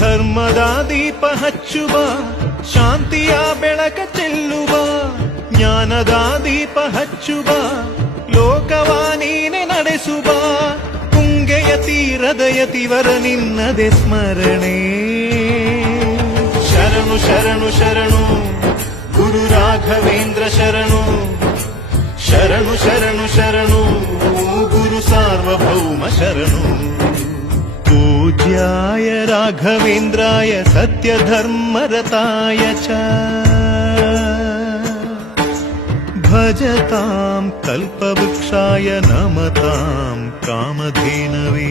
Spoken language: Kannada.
ಧರ್ಮದ ದೀಪ ಹಚ್ಚುವ, ಶಾಂತಿಯ ಬೆಳಕ ಚೆಲ್ಲುವ, ಜ್ಞಾನದ ದೀಪ ಹಚ್ಚುವ, ಲೋಕವ ನೀನೆ ನಡೆಸುವ, ತುಂಗೆಯ ತೀರದ ಯತಿವರ ನಿನ್ನದೆ ಸ್ಮರಣೆ. ಶರಣು ಶರಣು ಶರಣು ಗುರು ರಾಘವೇಂದ್ರ ಶರಣು, ಶರಣು ಶರಣು ಶರಣು ಗುರು ಸಾರ್ವಭೌಮ ಶರಣು. पूज्याय राघवेन्द्राय सत्यधर्मरताय च भजतां कल्पवृक्षाय नमतां कामधेनवे.